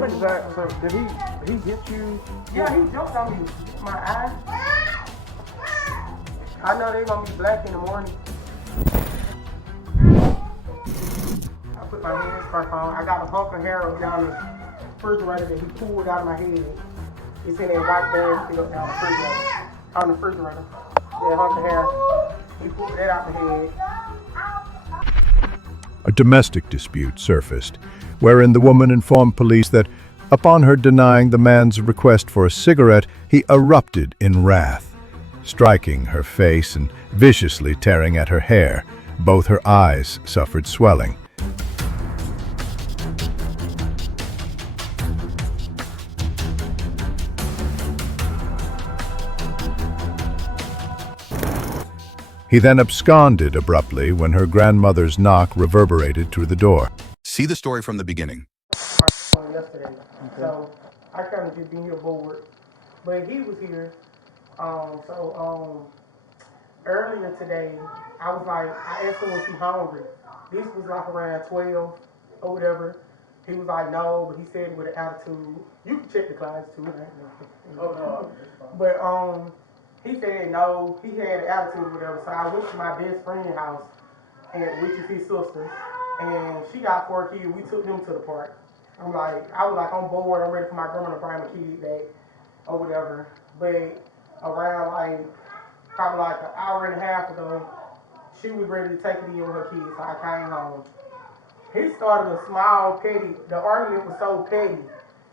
What exact? So did he hit you? Yeah, he jumped on me. My eye. I know they're gonna be black in the morning. I put my hand scarf on. I got a hunk of hair up down the refrigerator that he pulled out of my head. It's in that white basket up down the refrigerator. On the refrigerator. That hunk of hair. He pulled that out the head. A domestic dispute surfaced, wherein the woman informed police that, upon her denying the man's request for a cigarette, he erupted in wrath, striking her face and viciously tearing at her hair. Both her eyes suffered swelling. He then absconded abruptly when her grandmother's knock reverberated through the door. See the story from the beginning. Yesterday. Okay. So I kind of just been here bored. But he was here. Earlier today, I was like, I asked him was he hungry. This was like around 12 or whatever. He was like, no, but he said with an attitude. You can check the class too. Oh, no. But he said no, he had an attitude or whatever. So I went to my best friend's house, which is his sister, and she got 4 kids. We took them to the park. I was like, I'm bored. I'm ready for my grandma to bring my kid back or whatever. But around probably like an hour and a half ago, she was ready to take it in with her kids. So I came home. He started a small petty. The argument was so petty.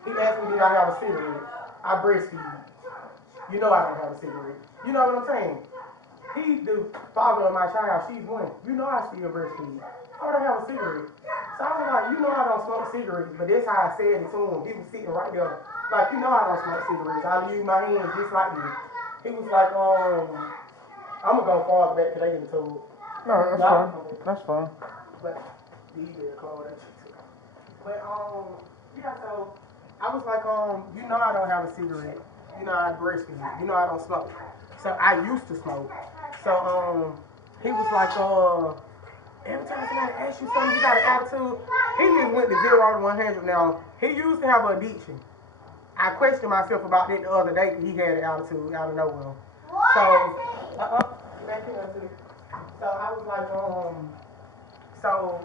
He asked me, did I have a cigarette? I breastfeed. You know I don't have a cigarette. You know what I'm saying? He's the father of my child. She's 1. You know I still breastfeed. I don't have a cigarette. So I was like, you know I don't smoke cigarettes, but that's how I said it to him. He was sitting right there. Like, you know I don't smoke cigarettes. I use my hands just like you. He was like, I'm going to go farther back because they get told. No, that's fine. That's fine. But, But, yeah, so I was like, you know I don't have a cigarette. You know I breastfeed. You know I don't smoke. So I used to smoke. So, he was like, every time somebody asks you something, you got an attitude. He just went to 0 to 100 now. He used to have an addiction. I questioned myself about that the other day that he had an attitude out of nowhere. So, back here. So I was like, so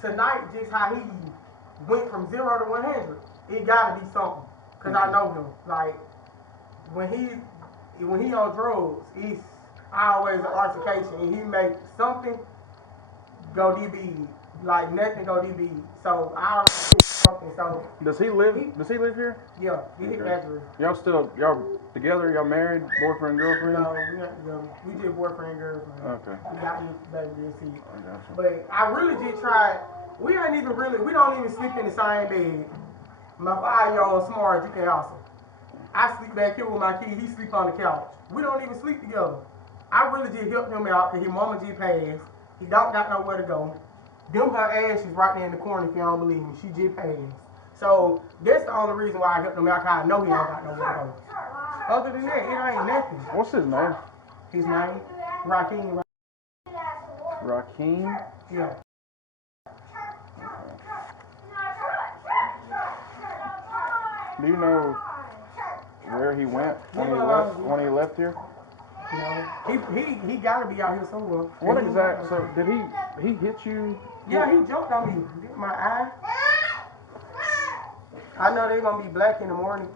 tonight, just how he went from 0 to 100, it gotta be something. Cause I know him. Like, when he on drugs, it's always an altercation, and he make something go DB, like nothing go DB. So I already something. So Does he live here? Yeah, he hit Nazareth. Y'all together? Y'all married? Boyfriend, girlfriend? No, we not together. We did boyfriend and girlfriend. Okay. We got his baby this season. I got you. But I really did try. We don't even sleep in the same bed. My 5-year-old smart, you can also. I sleep back here with my kid. He sleep on the couch. We don't even sleep together. I really just helped him out because his mama just passed. He don't got nowhere to go. Them her ass is right there in the corner if you don't believe me. She just passed. So that's the only reason why I helped him out because I know he don't got nowhere to go. Other than that, it ain't nothing. What's his name? His name? Raheem. Raheem? Yeah. Do you know where he went when he left here? No. He gotta be out here somewhere. What exact? So did he hit you? Yeah, he jumped on me. My eye. I know they're gonna be black in the morning.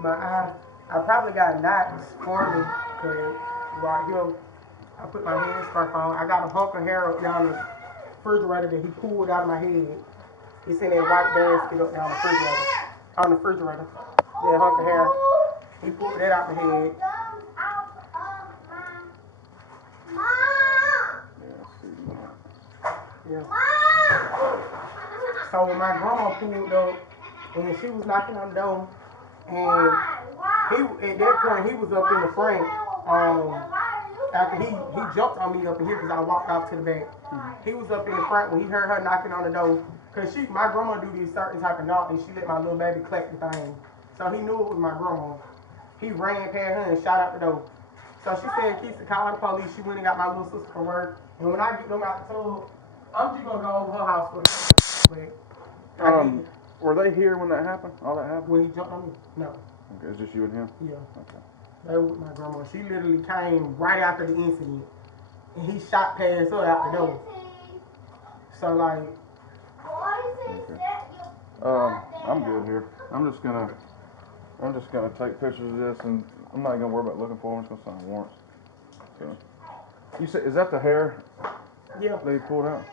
My eye. I probably got knots forming because right here, I put my hand scarf on. I got a hunk of hair up down the refrigerator that he pulled out of my head. It's in that white basket up down the refrigerator. On the refrigerator. That hunk of hair. He pulled that out the head. Yeah. So when my grandma pulled up and she was knocking on the door, and at that point he was up in the front. After he jumped on me up in here because I walked off to the back. He was up in the front when he heard her knocking on the door. Cause my grandma do this certain type of knock and she let my little baby clap the thing. So he knew it was my grandma. He ran past her and shot out the door. So she said, Keisha, call the police. She went and got my little sister from work. And when I get them out the tub, I'm just gonna go over her house for the but Were they here when that happened? All that happened? when he jumped on me? No. Okay, it's just you and him? Yeah. Okay. They were with my grandma. She literally came right after the incident. And he shot past her out the door. So like okay. I'm good here. I'm just gonna take pictures of this, and I'm not gonna worry about looking for them. I'm just gonna sign warrants. So, you say, is that the hair yeah. that he pulled out?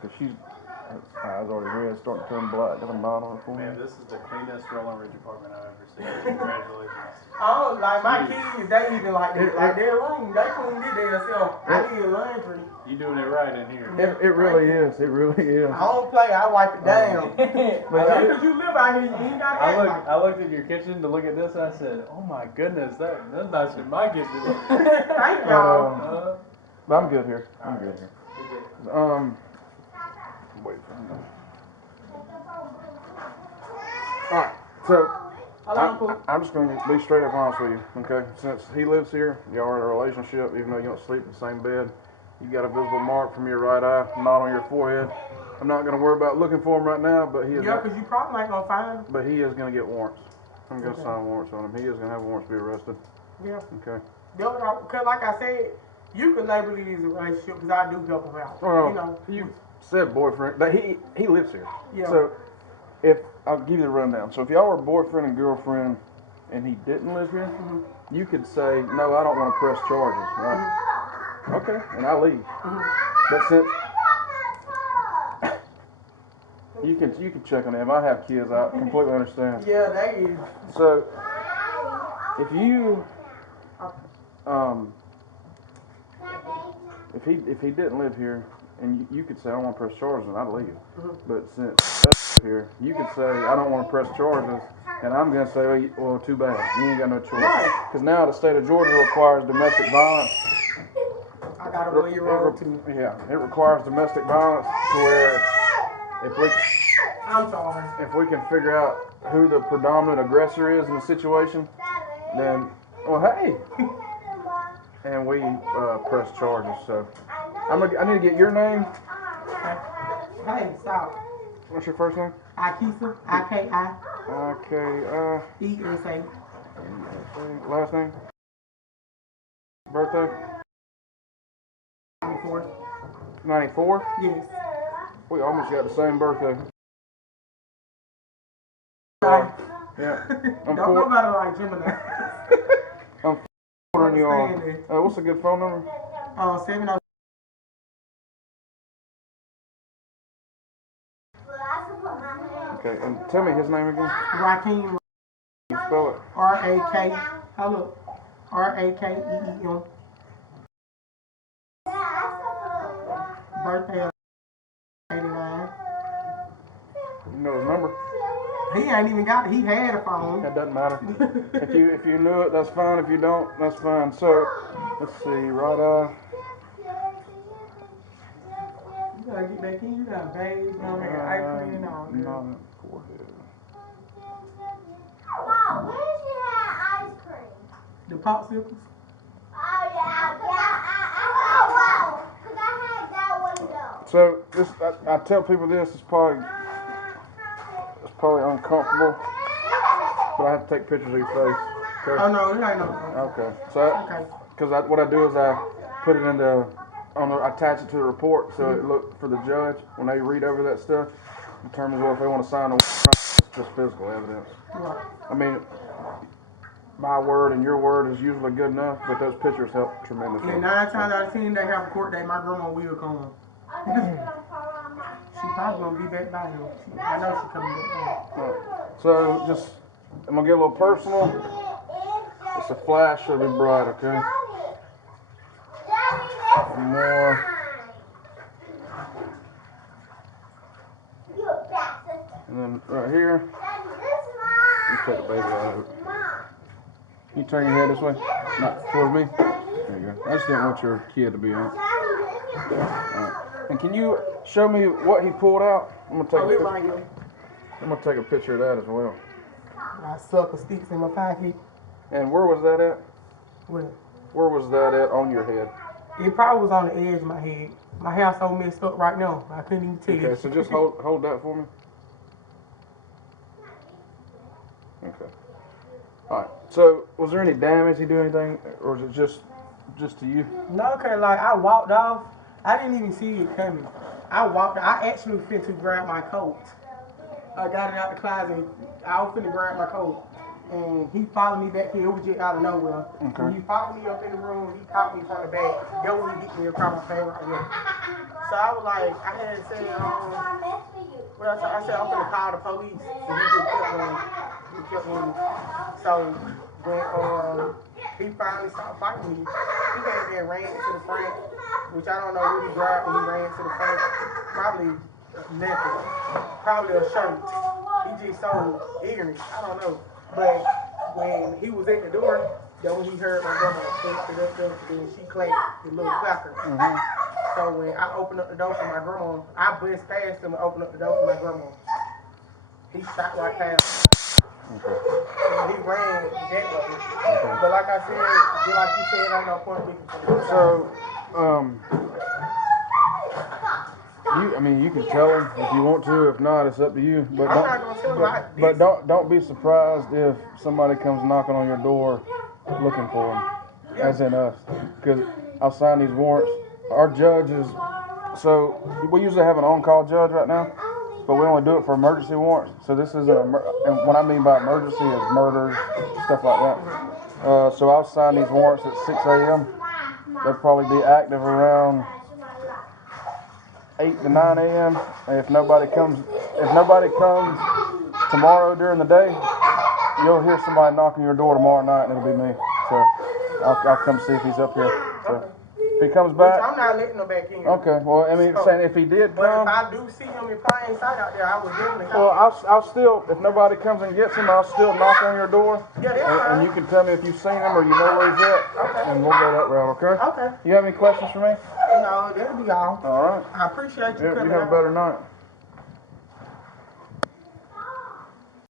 Cause her eyes already red, starting to turn black. Got a knot on her forehead. Man, this is the cleanest Rolling Ridge apartment I've ever seen. Congratulations. Oh, like my kids, they even like their room, they cleaned it themselves. I did laundry. You doing it right in here. It really is. It really is. I don't play. I wipe it down. But I because you live out here, you ain't got to I looked at your kitchen to look at this, and I said, "Oh my goodness, that's nicer than my kitchen." Thank y'all. But I'm good here. I'm good here. Wait for him. Alright, so I'm just going to be straight up honest with you, okay? Since he lives here, y'all are in a relationship, even though you don't sleep in the same bed, you got a visible mark from your right eye, knot on your forehead. I'm not going to worry about looking for him right now, but he is. Yeah, because you probably ain't going to find him. But he is going to get warrants. I'm going to sign warrants on him. He is going to have warrants to be arrested. Yeah. Okay. Because like I said, you can label it as a relationship because I do help him out. Well, you know. You said boyfriend. That he lives here. Yeah. So if I'll give you the rundown. So if y'all were boyfriend and girlfriend, and he didn't live here, you could say, no, I don't want to press charges, right? Okay, and I leave. But since you can check on them. I have kids. I completely understand. Yeah, they is. So if you if he didn't live here, and you could say I don't want to press charges, and I'd leave. But since here, you could say I don't want to press charges, and I'm gonna say, well, too bad. You ain't got no choice. Because now the state of Georgia requires domestic violence. I got a 1-year-old too. Yeah, it requires domestic violence to where I'm sorry. if we can figure out who the predominant aggressor is in the situation, then well, hey. And we press charges. So I need to get your name. Hey, stop. What's your first name? Akisa. I-K-I. E-S-A. Last name? Birthday? 94. 94? Yes. We almost got the same birthday. Right. Yeah. Don't go about it like Gemini. I'm ordering you all. What's a good phone number? 70. Okay, and tell me his name again. Rakeem. You spell it. R-A-K. Hello. R-A-K-E-E-M. Birthday of 89. You know his number? He ain't even got it. He had a phone. That doesn't matter. If you knew it, that's fine. If you don't, that's fine. So, let's see. Right eye. You gotta get back in. You got beige on there, eye cream and all. No, forehead. Mom, where did she have ice cream? The popsicles. Oh yeah, wow. Cause I had that window. So this, I tell people this is probably uncomfortable, but I have to take pictures of your face. Okay? Oh no, it ain't no. Okay. So, because what I do is I put it attach it to the report, so it look for the judge when they read over that stuff, determines if they want to sign it's just physical evidence. Right. I mean, my word and your word is usually good enough, but those pictures help tremendously. And 9 times out of 10, they have a court date. My grandma will come. She probably gonna be back by him. I know she coming back by. So just, I'm gonna get a little personal. It's a flash, it'll be bright, okay? One more. And then right here, you take the baby out of it. Can you turn your head this way? Not towards me? There you go. I just didn't want your kid to be on it. Right. And can you show me what he pulled out? I'm gonna take a picture of that as well. I sucker sticks in my pocket. And where was that at? What? Where was that at on your head? It probably was on the edge of my head. My hair's so messed up right now, I couldn't even tell you. Okay, so just hold that for me. Okay. All right. So, was there any damage? He do anything, or was it just to you? No, cause like I walked off, I didn't even see it coming. I actually fit to grab my coat. I got it out the closet. I was finna grab my coat, and he followed me back here. It was just out of nowhere. Okay. When he followed me up in the room, he caught me from the back. That was he hit me across my face right here. So I was like, I had said, I said I'm gonna call the police. And he just kept on. He kept on. So when he finally stopped fighting me, he had been ran to the front, which I don't know what he grabbed when he ran to the front. Probably nothing. Probably a shirt. He just so ignorant. I don't know. But when he was at the door, that when he heard my grandma then she clapped the little clapper. Mm-hmm. So when I opened up the door for my grandma, I buzzed past him and opened up the door for my grandma. He shot right past. Okay. And he ran that way. Okay. But like I said, just like you said, ain't no point looking for him. So, you can tell him if you want to. If not, it's up to you. But I'm not gonna tell him. But don't be surprised if somebody comes knocking on your door looking for him, as in us, because I'll sign these warrants. Our judges, so we usually have an on-call judge right now, but we only do it for emergency warrants. So this is and what I mean by emergency is murders, stuff like that. So I'll sign these warrants at 6 a.m. They'll probably be active around 8 to 9 a.m. And if nobody comes tomorrow during the day, you'll hear somebody knocking your door tomorrow night, and it'll be me. So I'll come see if he's up here. So if he comes back, I'm not letting him back in. okay. Well, I mean, saying if he did But come, if I do see him in plain sight out there, I would definitely come. well, I'll still, if nobody comes and gets him, I'll still knock on your door. Yeah, that's And fine. you can tell me if you've seen him or you know where he's at, Okay. and we'll go that route, okay? Okay. You have any questions for me? No, that'll be all. All right. I appreciate you You coming have a out. better night.